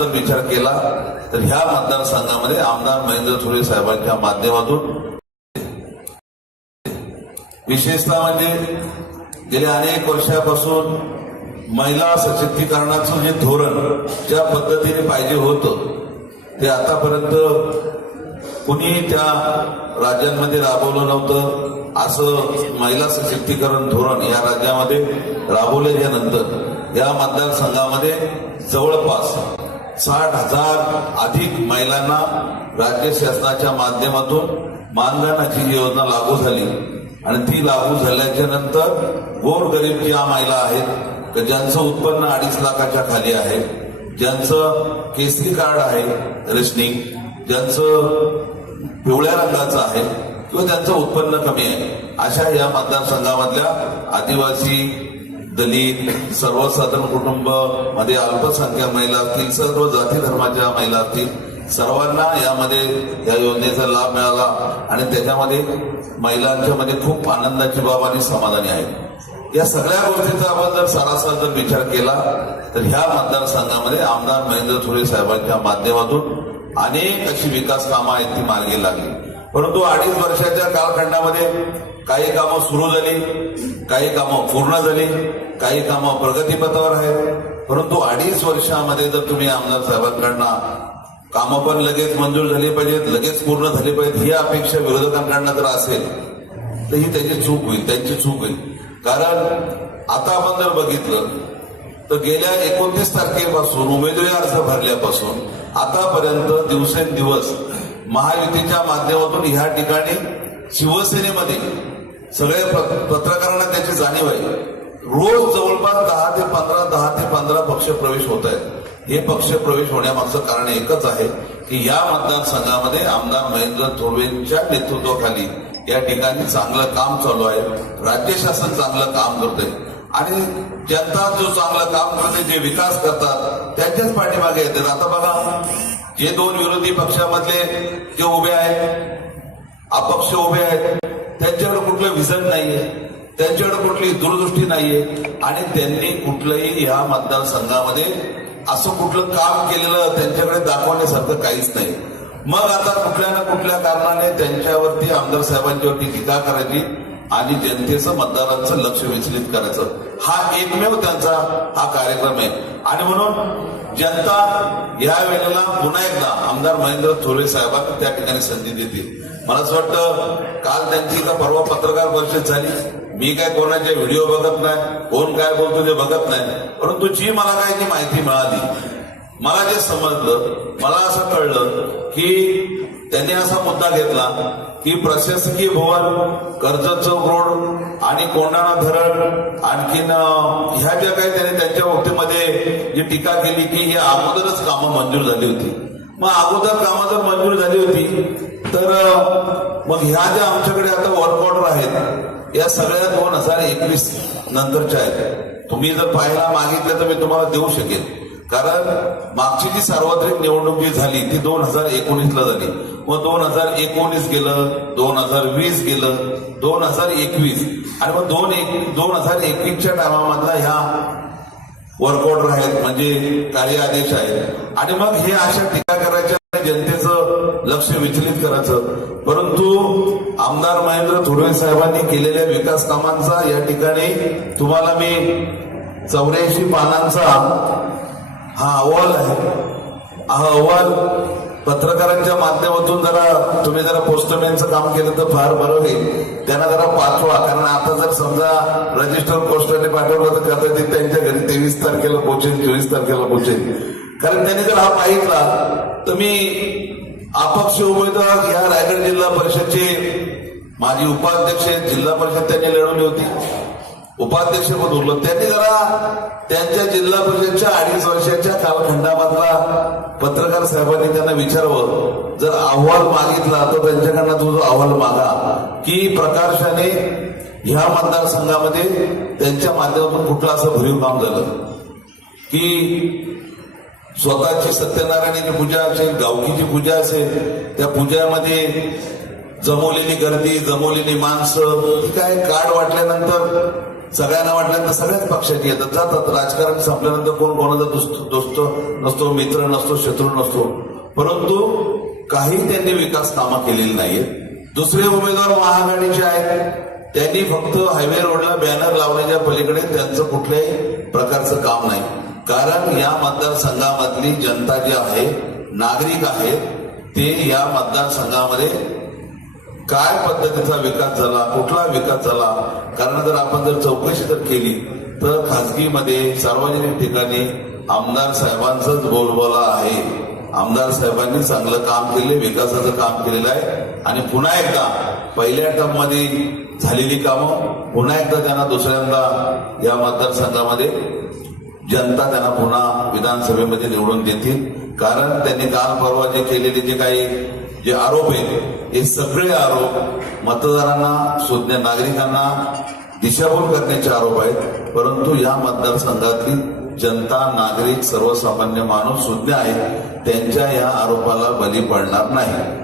जर विचार केला तर ह्या मतदारसंघामध्ये आमदार महेंद्र थोरे साहेबांच्या माध्यमातून विशेषतः म्हणजे गेल्या अनेक वर्षापासून महिला सशक्तीकरणाचं जे धोरण ज्या पद्धतीने पाहिजे होतं ते आतापर्यंत कुणी त्या राज्यांमध्ये राबवलं नव्हतं. असं महिला सशक्तीकरण धोरण या राज्यामध्ये राबवल्यानंतर या मतदारसंघामध्ये जवळपास साठ हजार अधिक महिलांना राज्य शासनाच्या माध्यमातून मानधनाची जी योजना लागू झाली. आणि ती लागू झाल्याच्यानंतर गोरगरीब ज्या महिला आहेत तर ज्यांचं उत्पन्न अडीच लाखाच्या खाली आहे ज्यांचं केसरी कार्ड आहे रेशनिंग ज्यांचं पिवळ्या रंगाचं आहे किंवा त्यांचं उत्पन्न कमी आहे अशा या मतदारसंघामधल्या आदिवासी दलित सर्वसाधारण कुटुंबमध्ये अल्पसंख्याक महिला असतील सर्व जाती धर्माच्या महिला असतील सर्वांना यामध्ये या योजनेचा लाभ मिळाला. आणि त्याच्यामध्ये महिलांच्या मध्ये खूप आनंदाची बाब आणि समाधानी आहे. या सगळ्या गोष्टीचा आपण जर सरासर जर विचार केला तर ह्या मतदारसंघामध्ये आमदार महेंद्र थोरे साहेबांच्या माध्यमातून अनेक अशी विकास कामं आहेत ती मार्गी लागली. परंतु अडीच वर्षाच्या कालखंडामध्ये काही कामं सुरू झाली काही कामं पूर्ण झाली काही कामं प्रगतीपथावर आहेत. परंतु अडीच वर्षामध्ये जर तुम्ही आमदार साहेबांकडनं कामं पण लगेच मंजूर झाली पाहिजेत लगेच पूर्ण झाली पाहिजेत ही अपेक्षा विरोधकांकडनं जर असेल तर ही त्याची चूक होईल त्यांची चूक होईल. कारण आता आपण जर बघितलं तर गेल्या एकोणतीस तारखेपासून उमेदवारी अर्ज भरल्यापासून आतापर्यंत दिवसेंदिवस महायुतीच्या माध्यमातून ह्या ठिकाणी शिवसेनेमध्ये सगळे पत्रकारांना त्याची जाणीव आहे. रोज जवळपास दहा ते पंधरा दहा ते पंधरा पक्ष प्रवेश होत आहेत. हे पक्ष प्रवेश होण्यामागचं कारण एकच आहे की या मतदारसंघामध्ये आमदार महेंद्र थोरवेंच्या नेतृत्वाखाली या ठिकाणी चांगलं काम चालू आहे. राज्य शासन चांगलं काम करतंय. आणि जनता जो चांगलं काम करते जे विकास करतात त्यांच्याच पाठीमागे येतात. आता बघा जे दोन विरोधी पक्षामधले जे उभे आहेत अपक्ष उभे आहेत. त्यांच्याकडे कुठलं विजन नाहीये. त्यांच्याकडे कुठली दूरदृष्टी नाहीये. आणि त्यांनी कुठलंही या मतदारसंघामध्ये असं कुठलं काम केलेलं त्यांच्याकडे दाखवण्यासारखं काहीच नाही. मग आता कुठल्या ना कुठल्या कारणाने त्यांच्यावरती आमदार साहेबांच्यावरती टीका करायची आणि जनतेचं मतदारांचं लक्ष विचलित करायचं. हा एकमेव त्यांचा हा कार्यक्रम आहे. आणि म्हणून जनता या वेळेला पुन्हा एकदा आमदार महेंद्र थोरे साहेबांना त्या ठिकाणी संधी देतील. मला असं वाटतं काल त्यांची का परवा पत्रकार परिषद झाली. मी काय कोणाचे व्हिडिओ बघत नाही कोण काय बोलतो ते बघत नाही. परंतु जी मला काय ती माहिती मिळाली मला जे समजलं मला असं कळलं की त्यांनी असा मुद्दा घेतला की प्रशासकीय भवन कर्जत चौक रोड आणि कोंडाणा धरण आणखीन ह्या ज्या काही त्यांनी त्यांच्या बाबतीमध्ये जी टीका केली की ही अगोदरच कामं मंजूर झाली होती. मग अगोदर कामं जर मंजूर झाली होती तर मग ह्या ज्या आमच्याकडे आता वर्क ऑर्डर आहेत या सगळ्या दोन हजार एकवीस नंतरच्या आहेत. तुम्ही जर पाहायला मागितलं तर मी तुम्हाला देऊ शकेन. कारण मागची जी सार्वत्रिक निवडणूक जी झाली ती दोन हजार एकोणीसला झाली. मग दोन हजार एकोणीस गेलं दोन हजार वीस गेलं दोन हजार एकवीस. आणि मग दोन एक दोन हजार एकवीसच्या टायमामधला ह्या वर्क ऑर्डर आहेत म्हणजे कार्य आदेश आहेत. आणि मग हे अशा टीका करायच्या जनतेचं लक्ष विचलित करायचं. परंतु आमदार महेंद्र थोरवे साहेबांनी केलेल्या विकास कामांचा या ठिकाणी तुम्हाला मी चौऱ्याऐंशी पानांचा हा अहवाल आहे. हा अहवाल पत्रकारांच्या माध्यमातून जरा तुम्ही जरा पोस्टमॅनचं काम केलं तर फार बरं होईल. त्यांना जरा पाठवा कारण आता जर समजा रजिस्टर पोस्टाने पाठवलं तर कदाचित त्यांच्या घरी तेवीस तारखेला पोहोचेल चोवीस तारखेला पोहोचेल कारण त्यांनी जर हा पाहितला तर मी अपक्ष उमेदवार या रायगड जिल्हा परिषदचे माजी उपाध्यक्ष जिल्हा परिषद त्यांनी लढवली होती. उपाध्यक्ष पण उरलं. त्यांनी जरा त्यांच्या जिल्हा परिषदच्या अडीच वर्षाच्या कालखंडामधला पत्रकार साहेबांनी त्यांना विचारवं. जर अहवाल मागितला तर त्यांच्याकडनं तो जो अहवाल मागा. की प्रकाशाने ह्या मतदारसंघामध्ये त्यांच्या माध्यमातून कुठलं असं भरीव काम झालं? की स्वतःची सत्यनारायणाची पूजा असेल गावकीची पूजा असेल त्या पूजामध्ये जमवलेली गर्दी जमवलेली माणसं काय कार्ड वाटल्यानंतर सगळ्यांना वाटल्यानंतर सगळ्याच पक्षाची येतात. जातात. राजकारण संपल्यानंतर कोण कोणाचा दोस्त नसतो मित्र नसतो शत्रू नसतो. परंतु काही त्यांनी विकास कामं केलेली नाहीयेत. दुसरे उमेदवार महाआघाडीचे आहेत. त्यांनी फक्त हायवे रोडला बॅनर लावण्याच्या पलीकडे त्यांचं कुठल्याही प्रकारचं काम नाही. कारण या मतदारसंघामधली जनता जी आहे नागरिक आहेत ते या मतदारसंघामध्ये काय पद्धतीचा विकास झाला कुठला विकास झाला? कारण जर आपण जर चौकशी जर केली तर खासगीमध्ये सार्वजनिक ठिकाणी आमदार साहेबांचंच बोलबोला आहे. आमदार साहेबांनी चांगलं काम केले विकासाचं काम केलेलं आहे. आणि पुन्हा एकदा पहिल्या टर्ममध्ये झालेली कामं पुन्हा एकदा त्यांना दुसऱ्यांदा या मतदारसंघामध्ये जनता त्यांना पुन्हा विधानसभेमध्ये निवडून देतील. कारण त्यांनी काल परवा जे केलेले जे काही जे आरोप आहेत हे सगळे आरोप मतदारांना सुज्ञ नागरिकांना दिशाभूल करण्याचे आरोप आहेत. परंतु या मतदारसंघातली जनता नागरिक सर्वसामान्य माणूस सुज्ञ आहेत त्यांच्या या आरोपाला बली पडणार नाही.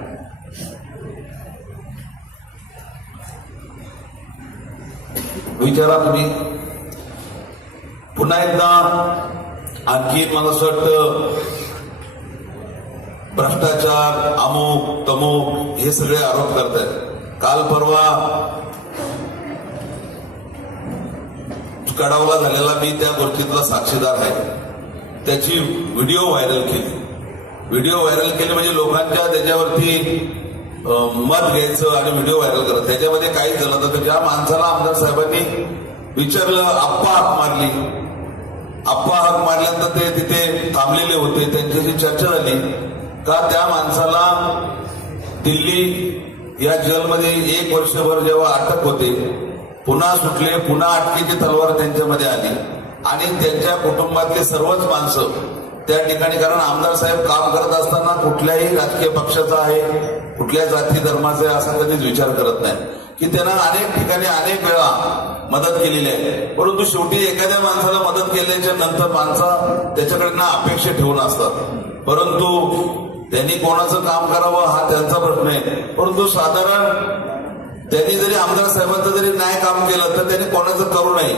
विचारा तुम्ही. पुन्हा एकदा आणखी मला असं वाटतं भ्रष्टाचार अमुक तमुक हे सगळे आरोप करतायत. काल परवा कडावला झालेला मी त्या गोष्टीतला साक्षीदार आहे. त्याची व्हिडिओ व्हायरल केली. व्हिडिओ व्हायरल केली म्हणजे लोकांच्या त्याच्यावरती मत घ्यायचं आणि व्हिडिओ व्हायरल करत. त्याच्यामध्ये काही झालं तर ज्या माणसाला आमदार साहेबांनी विचारलं आप्पा हाक मारली. आप्पा हाक मारल्यानंतर ते तिथे थांबलेले होते. त्यांच्याशी चर्चा झाली. का त्या माणसाला दिल्ली या जेलमध्ये एक वर्षभर जेव्हा अटक होते पुन्हा सुटले पुन्हा अटकेची तलवार त्यांच्यामध्ये आली. आणि त्यांच्या कुटुंबातले सर्वच माणसं त्या ठिकाणी कारण आमदार साहेब काम करत असताना कुठल्याही राजकीय पक्षाचा आहे कुठल्या जाती धर्माचा आहे असा कधीच विचार करत नाही. की त्यांना अनेक ठिकाणी अनेक वेळा मदत केलेली आहे. परंतु शेवटी एखाद्या माणसाला मदत केल्याच्यानंतर माणसा त्याच्याकडे ना अपेक्षा ठेवून असतात. परंतु त्यांनी कोणाचं काम करावं हा त्यांचा प्रश्न आहे. परंतु साधारण त्यांनी जरी आमदार साहेबांचं जरी नाही काम केलं तर त्यांनी कोणाचं करू नये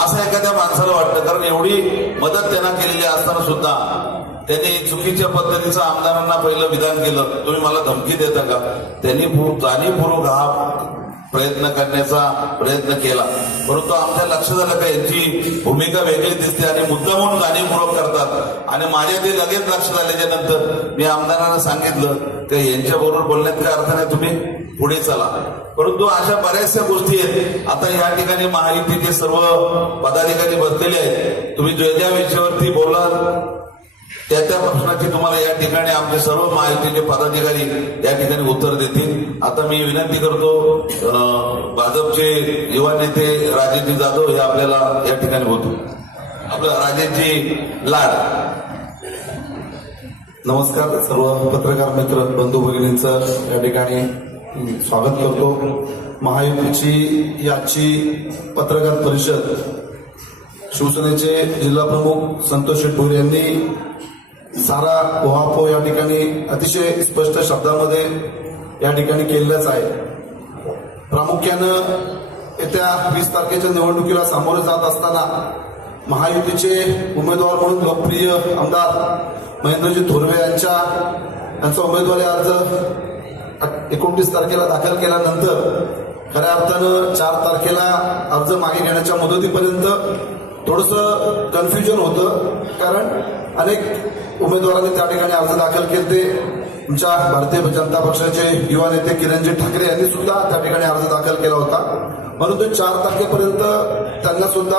असं एखाद्या माणसाला वाटतं. कारण एवढी मदत त्यांना केलेली असताना सुद्धा त्यांनी चुकीच्या पद्धतीचं आमदारांना पहिलं विधान केलं. तुम्ही मला धमकी देता का? त्यांनी जाणीवपूर्वक हा प्रयत्न करण्याचा प्रयत्न केला. परंतु आमच्या लक्षात आलं का यांची भूमिका वेगळी दिसते आणि मुद्दा म्हणून जाणीवपूर्वक करतात. आणि माझ्या ते लगेच लक्षात आल्याच्यानंतर मी आमदारांना सांगितलं की यांच्या बरोबर बोलण्यात काय अर्थ नाही तुम्ही पुढे चला. परंतु अशा बऱ्याचशा गोष्टी आहेत. आता या ठिकाणी महायुतीचे सर्व पदाधिकारी बसलेले आहेत. तुम्ही ज्या ज्या विषयावरती बोलाल त्या त्या प्रश्नाची तुम्हाला या ठिकाणी आमचे सर्व महायुतीचे पदाधिकारी या ठिकाणी उत्तर देतील. आता मी विनंती करतो भाजपचे युवा नेते राजेजी जाधव हे आपल्याला या ठिकाणी होतो. आपलं राजेजी लाड. नमस्कार सर्व पत्रकार मित्र बंधू भगिनींचं या ठिकाणी स्वागत करतो. महायुतीची याची पत्रकार परिषद शिवसेनेचे जिल्हा प्रमुख संतोष शेट यांनी सारा ओहापो या ठिकाणी अतिशय स्पष्ट शब्दामध्ये या ठिकाणी केलेलंच आहे. प्रामुख्यानं येत्या वीस तारखेच्या निवडणुकीला सामोरे जात असताना महायुतीचे उमेदवार म्हणून लोकप्रिय आमदार महेंद्रजी थोरवे यांच्या यांचा उमेदवारी अर्ज एकोणतीस तारखेला दाखल केल्यानंतर खऱ्या अर्थानं चार तारखेला अर्ज मागे घेण्याच्या मुदतीपर्यंत थोडस कन्फ्युजन होतं. कारण अनेक उमेदवारांनी त्या ठिकाणी अर्ज दाखल केले तुमच्या भारतीय जनता पक्षाचे युवा नेते किरणजी ठाकरे यांनी सुद्धा त्या ठिकाणी अर्ज दाखल केला होता. परंतु चार तारखेपर्यंत त्यांना सुद्धा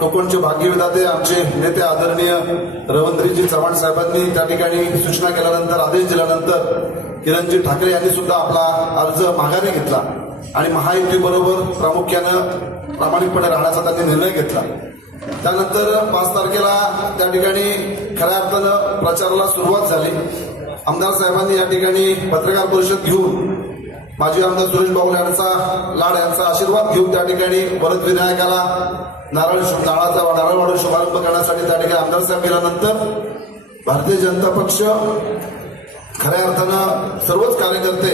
कोकणचे भाग्यविधाते आमचे नेते आदरणीय रवंद्रीजी चव्हाण साहेबांनी त्या ठिकाणी सूचना केल्यानंतर आदेश दिल्यानंतर किरणजी ठाकरे यांनी सुद्धा आपला अर्ज माघारी घेतला. आणि महायुतीबरोबर प्रामुख्यानं प्रामाणिकपणे राहण्याचा त्यांनी निर्णय घेतला. त्यानंतर पाच तारखेला त्या ठिकाणी खऱ्या अर्थानं प्रचाराला सुरुवात झाली. आमदार साहेबांनी या ठिकाणी पत्रकार परिषद घेऊन माजी आमदार सुरेश बाबुल यांचा लाड यांचा आशीर्वाद घेऊन त्या ठिकाणी परत विनायकाला नारळ नाळाचा नारळाचा शुभारंभ करण्यासाठी त्या ठिकाणी आमदार साहेब गेल्यानंतर भारतीय जनता पक्ष खऱ्या अर्थानं सर्वच कार्यकर्ते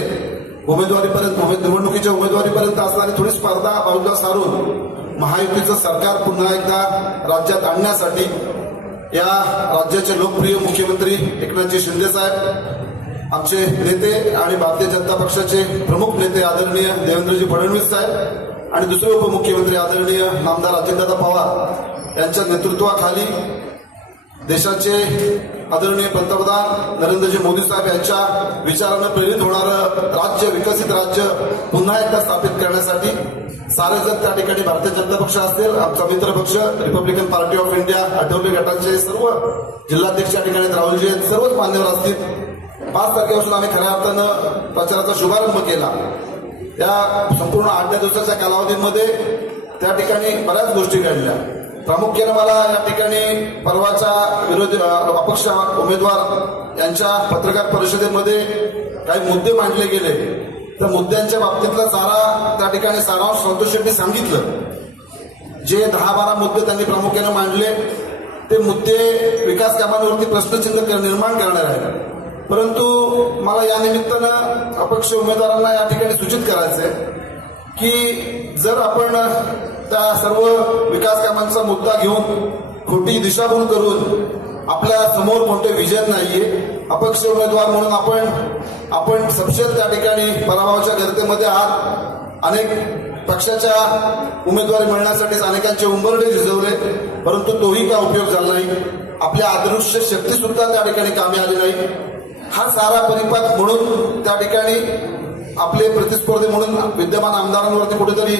उमेदवारीपर्यंत निवडणुकीच्या उमेदवारीपर्यंत असणारी थोडी स्पर्धा बाजूला सारून महायुतीचं सरकार पुन्हा एकदा राज्यात आणण्यासाठी या राज्याचे लोकप्रिय मुख्यमंत्री एकनाथजी शिंदे साहेब आमचे नेते आणि भारतीय जनता पक्षाचे प्रमुख नेते आदरणीय देवेंद्रजी फडणवीस साहेब आणि दुसरे उपमुख्यमंत्री आदरणीय नामदार अजितदादा पवार यांच्या नेतृत्वाखाली देशाचे आदरणीय पंतप्रधान नरेंद्रजी मोदी साहेब यांच्या विचारानं प्रेरित होणारं राज्य विकसित राज्य पुन्हा एकदा स्थापित करण्यासाठी सारे जण त्या ठिकाणी भारतीय जनता पक्ष असतील आमचा मित्र पक्ष Republican Party of India Athawale गटाचे सर्व जिल्हाध्यक्ष या ठिकाणी राहुलजी आहेत सर्वच मान्यवर असतील. पाच तारखेपासून आम्ही खऱ्या अर्थानं प्रचाराचा शुभारंभ केला. या संपूर्ण आठ दिवसाच्या कालावधीमध्ये त्या ठिकाणी बऱ्याच गोष्टी घडल्या. प्रामुख्याने मला या ठिकाणी परवाचा विरोधी अपक्ष उमेदवार यांच्या पत्रकार परिषदेमध्ये काही मुद्दे मांडले गेले. तर मुद्द्यांच्या बाबतीतला सारा त्या ठिकाणी सारांश संतोष शेट्टी सांगितलं. जे दहा बारा मुद्दे त्यांनी प्रामुख्याने मांडले ते मुद्दे विकास कामांवरती प्रश्नचिन्ह निर्माण करणार आहेत. परंतु मला या निमित्तानं अपक्ष उमेदवारांना या ठिकाणी सूचित करायचंय की जर आपण त्या सर्व विकास कामांचा मुद्दा घेऊन खोटी दिशाभूल करून आपल्यासमोर कोणते विजन नाहीये अपक्ष उमेदवार म्हणून आपण आपण सपशेल त्या ठिकाणी पराभवाच्या गर्तेमध्ये आहात. अनेक पक्षाच्या उमेदवारी मिळण्यासाठी अनेकांचे उंबरडे झिजवले परंतु तोही का उपयोग झाला नाही. आपल्या अदृश्य शक्ती सुद्धा त्या ठिकाणी कामी आली नाही. हा सारा परिपाक म्हणून त्या ठिकाणी आपले प्रतिस्पर्धी म्हणून विद्यमान आमदारांवरती कुठेतरी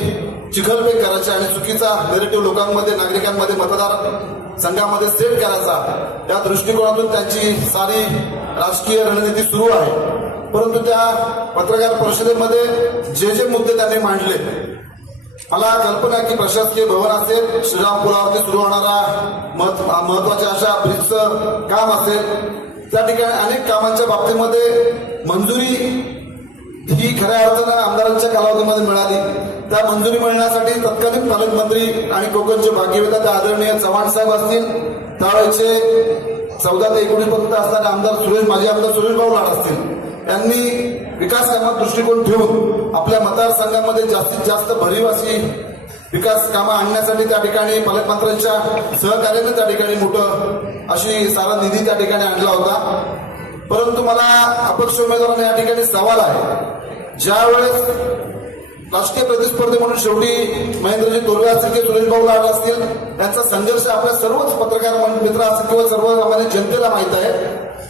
चिखलपेक करायची आणि चुकीचा नेरेटिव्ह लोकांमध्ये नागरिकांमध्ये मतदार संघामध्ये सेट करायचा या दृष्टिकोनातून त्यांची सारी राजकीय रणनीती सुरू आहे. परंतु त्या पत्रकार परिषदेमध्ये जे जे मुद्दे त्यांनी मांडले मला कल्पना की प्रशासकीय भवन असेल श्रीरामपुरावरती सुरू होणारा महत्- महत्त्वाच्या अशा ब्रिजचं काम असेल त्या ठिकाणी अनेक कामांच्या बाबतीमध्ये मंजुरी ही खऱ्या अर्थानं आमदारांच्या कालावधीमध्ये मिळाली. त्या मंजुरी मिळण्यासाठी तत्कालीन पालकमंत्री आणि कोकणचे भाग्यवेता त्या आदरणीय चव्हाण साहेब असतील. त्यावेळेचे चौदा ते एकोणीस पर्यंत असणारे आमदार सुरेश माजी आमदार सुरेश भाऊ लाड असतील. यांनी विकास कामात दृष्टिकोन ठेवून आपल्या मतदारसंघामध्ये जास्तीत जास्त भरीव अशी विकास कामं आणण्यासाठी त्या ठिकाणी पालकमंत्र्यांच्या सहकार्याने त्या ठिकाणी मोठं अशी सारा निधी त्या ठिकाणी आणला होता. परंतु मला अपक्ष उमेदवारांना या ठिकाणी सवाल आहे. ज्यावेळेस राष्ट्रीय प्रतिस्पर्धी म्हणून शेवटी महेंद्रजी तोरवे असतील किंवा सुरेश भाऊ लाड असतील त्यांचा संघर्ष आपल्या सर्वच पत्रकार मित्र असतील किंवा सर्वसामान्य जनतेला माहीत आहे.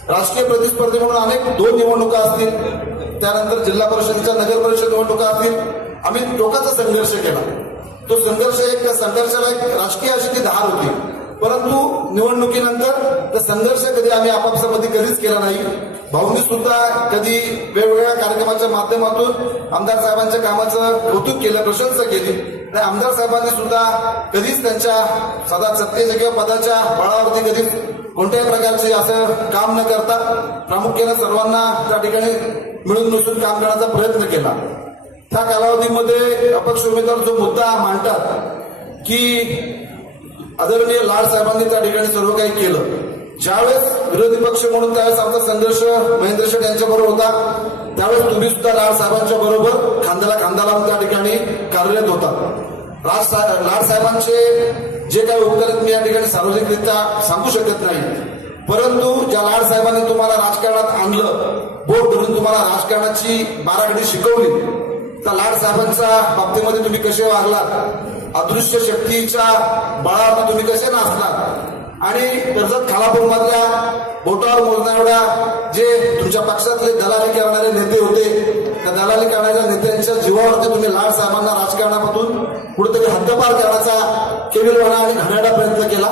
राष्ट्रीय प्रतिस्पर्धी म्हणून अनेक दोन निवडणुका असतील. त्यानंतर जिल्हा परिषदेच्या नगर परिषद निवडणुका असतील. आम्ही टोकाचा संघर्ष केला. तो संघर्ष एक संघर्षाला एक राष्ट्रीय अशी ती धार होती. परंतु निवडणुकीनंतर तर संघर्ष कधी आम्ही आपापसामध्ये कधीच केला नाही. भाऊंनी सुद्धा कधी वेगवेगळ्या कार्यक्रमाच्या माध्यमातून आमदार साहेबांच्या कामाचं कौतुक केलं प्रशंसा केली. त्या आमदार साहेबांनी सुद्धा कधीच त्यांच्या सदा सत्तेच्या किंवा पदाच्या बळावरती कधीच कोणत्याही प्रकारचे असं काम न करता प्रामुख्याने सर्वांना त्या ठिकाणी मिळून मिसळून काम करण्याचा प्रयत्न केला. त्या कालावधीमध्ये अपक्ष उमेदवार जो मुद्दा मांडतात की आदरणीय लाड साहेबांनी त्या ठिकाणी सर्व काही केलं. ज्यावेळेस विरोधी पक्ष म्हणून त्यावेळेस आमचा संघर्ष महेंद्र शेठ यांच्या बरोबर होता त्यावेळेस तुम्ही सुद्धा लाड साहेबांच्या बरोबर खांद्याला खांदा लावून त्या ठिकाणी कार्यरत होता. राज लाड साहेबांचे जे काही उत्तर आहेत मी या ठिकाणी सार्वजनिकरित्या सांगू शकत नाही. परंतु ज्या लाड साहेबांनी तुम्हाला राजकारणात आणलं बोट धरून तुम्हाला राजकारणाची बाराखडी शिकवली त्या लाड साहेबांच्या बाबतीमध्ये तुम्ही कसे वागलात? अदृश्य शक्तीच्या बळावर तुम्ही कसे नाचलात? आणि कर्जत खालापूरमधल्या बोटावर मोजणाऱ्या एवढ्या जे तुमच्या पक्षातले दलाली करणारे नेते होते त्या दलाली करणाऱ्या नेत्यांच्या जीवावरती तुम्ही लाड साहेबांना राजकारणामधून कुठेतरी हद्दपार करण्याचा केविलवाणा आणि घाणेरडा प्रयत्न केला.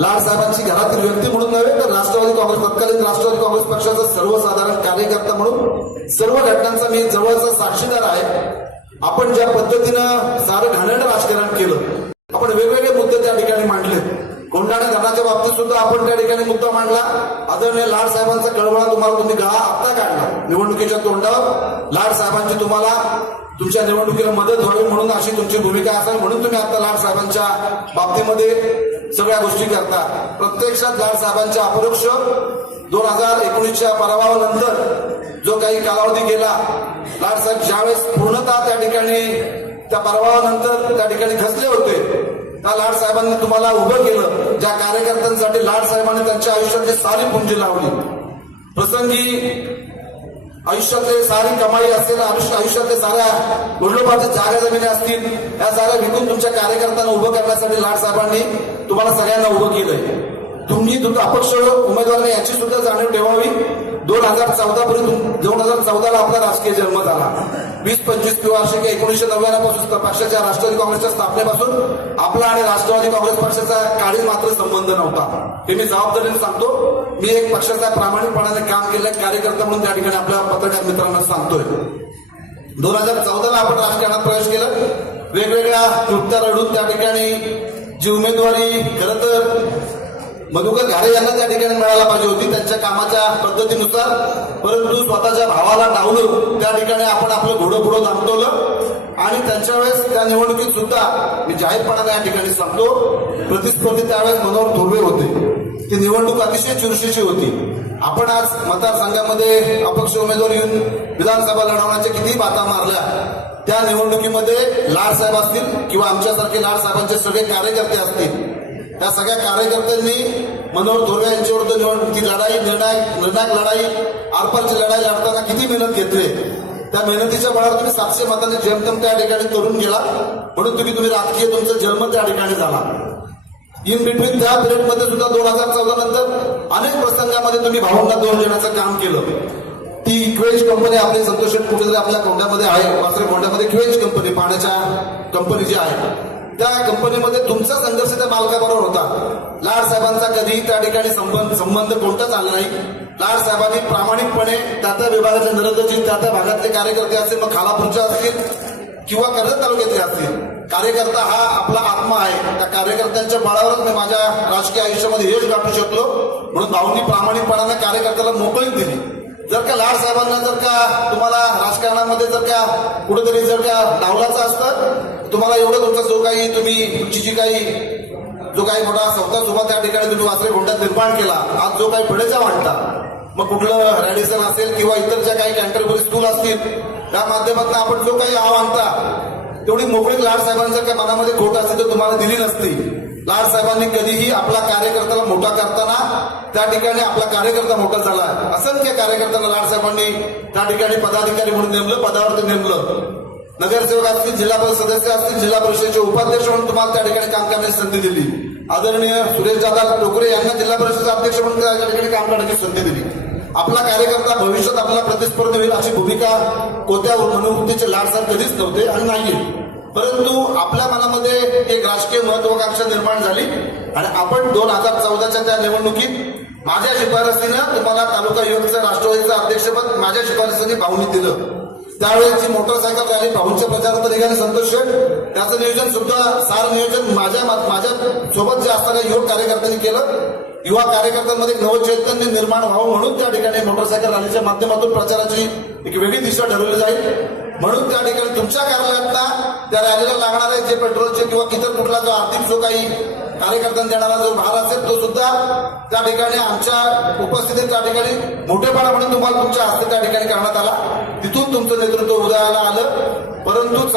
लाड साहेबांची घरातील व्यक्ती म्हणून नव्हे तर राष्ट्रवादी काँग्रेस तत्कालीन राष्ट्रवादी काँग्रेस पक्षाचा सर्वसाधारण कार्यकर्ता म्हणून सर्व घटनांचा मी जवळचा साक्षीदार आहे. आपण ज्या पद्धतीनं सारं घाणेरडं राजकारण केलं आपण वेगवेगळे मुद्दे त्या ठिकाणी मांडले कोंडाणे धरणाच्या बाबतीत सुद्धा आपण त्या ठिकाणी मुद्दा मांडला. आदरणीय लाड साहेबांचा कळवळा तुम्हाला तुम्ही गळा आत्ता काढला. निवडणुकीच्या तोंडावर लाड साहेबांची तुम्हाला तुमच्या निवडणुकीला मदत व्हावी म्हणून अशी तुमची भूमिका असावी म्हणून तुम्ही आता लाड साहेबांच्या बाबतीमध्ये सगळ्या गोष्टी करता. प्रत्यक्षात लाड साहेबांच्या अपरोक्ष दोन हजार एकोणीसच्या पराभवानंतर जो काही कालावधी गेला लाड साहेब ज्यावेळेस पूर्णतः त्या ठिकाणी त्या पराभवानंतर त्या ठिकाणी खचले होते त्या लाड साहेबांनी तुम्हाला उभं केलं ज्या कार्यकर्त्यांसाठी लाड साहेबांनी त्यांच्या आयुष्यातली सारी पुंजी लावली. प्रसंगी आयुष्यातले सारी कमाई असेल आयुष्य आयुष्यातले साऱ्या वडिलोपाच्या जागा जमिनी असतील या साऱ्या विकून तुमच्या कार्यकर्त्यांना उभं करण्यासाठी लाड साहेबांनी तुम्हाला सगळ्यांना उभं केलंय. तुम्ही अपक्ष उमेदवारांनी याची सुद्धा जाणीव ठेवावी. दोन हजार चौदा पर्यंत दोन हजार चौदाला आपला राजकीय जन्म झाला. वीस पंचवीस वार्षिक एकोणीसशे नव्याण्णवपासून पक्षाच्या राष्ट्रवादी काँग्रेसच्या स्थापनेपासून आपला आणि राष्ट्रवादी काँग्रेस पक्षाचा काळी मात्र संबंध नव्हता. हे मी जबाबदारीने सांगतो. मी एक पक्षाचा प्रामाणिकपणाने काम केलेल्या कार्यकर्ता म्हणून त्या ठिकाणी आपल्या पत्रकार मित्रांना सांगतोय. दोन हजार चौदाला आपण राजकारणात प्रवेश केला. वेगवेगळ्या कृत्या रडून त्या ठिकाणी जी उमेदवारी खरं तर मधुकर घारे यांना त्या ठिकाणी मिळायला पाहिजे होती त्यांच्या कामाच्या पद्धतीनुसार. परंतु स्वतःच्या भावाला डावलून त्या ठिकाणी आपण आपलं घोडं पुढं दाखवलं आणि त्यांच्या वेळेस त्या निवडणुकीत सुद्धा मी जाहीरपणाने या ठिकाणी सांगतो प्रतिस्पर्धी त्यावेळेस मनोहर धुर्वे होते. ती निवडणूक अतिशय चुरशीची होती. आपण आज मतदारसंघामध्ये अपक्ष उमेदवार येऊन विधानसभा लढवण्याच्या किती बाता मारल्या त्या निवडणुकीमध्ये लाड साहेब असतील किंवा आमच्यासारखे लाड साहेबांचे सगळे कार्यकर्ते असतील त्या सगळ्या कार्यकर्त्यांनी मनोहर धुर्वे यांच्याविरुद्ध निवडणूक ती लढाई निर्णायक निर्णायक लढाई आरपारची लढाई लढताना किती मेहनत घेतली? त्या मेहनतीच्या बळावर तुम्ही सातशे मतांनी जेमतेम त्या ठिकाणी तरुण गेला म्हणून तुम्ही तुम्ही राजकीय तुमचा जन्म त्या ठिकाणी झाला. इन बिटवीन त्या पिरियडमध्ये सुद्धा दोन हजार चौदा नंतर अनेक प्रसंगामध्ये तुम्ही भावंडा दोन देण्याचं काम केलं. ती क्वेज कंपनी आपली संतोष कुठेतरी आपल्या कोंड्यामध्ये आहे. वासरे कोंड्यामध्ये क्वेज कंपनी पाण्याच्या कंपनी जी आहे. त्या कंपनीमध्ये तुमचा संघर्ष त्या मालकाबरोबर होता. लाड साहेबांचा कधीही त्या ठिकाणी संबंध संबंध कोणताच आला नाही. लाड साहेबांनी प्रामाणिकपणे त्या त्या विभागाचे निरंतरची त्या त्या भागातले कार्यकर्ते असतील मग खालापूरच्या असतील किंवा कर्जत तालुक्यातले असतील. कार्यकर्ता हा आपला आत्मा आहे. त्या कार्यकर्त्यांच्या बळावरच मी माझ्या राजकीय आयुष्यामध्ये यश गाठू शकलो. म्हणून भाऊंनी प्रामाणिकपणाने कार्यकर्त्याला मोकळी दिली. जर का लाड साहेबांना जर का तुम्हाला राजकारणामध्ये जर का कुठेतरी जर का डावलाचं असतं तुम्हाला एवढं तुमचा जो काही तुम्ही तुमची जी काही जो काही मोठा संस्था सुद्धा त्या ठिकाणी तुम्ही वासरे घोंड्यात निर्माण केला आज जो काही पुढेचा वाटता मग कुठलं रॅडिसन असेल किंवा इतर ज्या काही कॅन्टरबरी स्कूल असतील त्या माध्यमातून आपण जो काही आव आणता तेवढी मोकळी लाड साहेबांच्या काही मनामध्ये खोट असेल तर तुम्हाला दिली नसती. लाड साहेबांनी कधीही आपला कार्यकर्त्याला मोठा करताना त्या ठिकाणी आपला कार्यकर्ता मोठा झाला. असंख्य कार्यकर्त्यांना लाडसाहेबांनी त्या ठिकाणी पदाधिकारी म्हणून नेमलं पदावरती नेमलं. नगरसेवक असतील जिल्हा परिषद सदस्य असतील जिल्हा परिषदेचे उपाध्यक्ष म्हणून तुम्हाला त्या ठिकाणी काम करण्याची संधी दिली. आदरणीय सुरेश दादा टोकरे यांना जिल्हा परिषदेचे अध्यक्ष म्हणून त्या ठिकाणी काम करण्याची संधी दिली. आपला कार्यकर्ता भविष्यात आपला प्रतिस्पर्धी होईल अशी भूमिका कोत्या मनोवृत्तीचे लाडसाहेब कधीच नव्हते आणि नाही परंतु आपल्या मनामध्ये एक राजकीय महत्वाकांक्षा निर्माण झाली. आणि आपण दोन हजार चौदाच्या त्या निवडणुकीत माझ्या शिफारसीनं तुम्हाला तालुका युवकचं राष्ट्रवादीचं अध्यक्षपद माझ्या शिफारसीने भाऊनी दिलं. त्यावेळेची मोटरसायकल रॅली भाऊंच्या प्रचारात निघाले संतोष शेठ. त्याचं नियोजन सुद्धा सार नियोजन माझ्या माझ्या सोबत जे असणाऱ्या युवक कार्यकर्त्यांनी केलं. युवा कार्यकर्त्यांमध्ये नवचैतन्य निर्माण व्हावं म्हणून त्या ठिकाणी मोटरसायकल रॅलीच्या माध्यमातून प्रचाराची एक वेगळी दिशा ठरवली जाईल. म्हणून त्या ठिकाणी तुमच्या कार्यालयातला त्या रॅलीला लागणारे जे पेट्रोलचे किंवा इतर कुठला जो आर्थिक जो काही कार्यकर्त्यांना देणारा जो भार असेल तो सुद्धा त्या ठिकाणी आमच्या उपस्थितीत त्या ठिकाणी मोठेपणा म्हणून तुम्हाला तुमच्या हस्ते त्या ठिकाणी करण्यात आला. तिथून तुमचं नेतृत्व उदयाला आलं. परंतु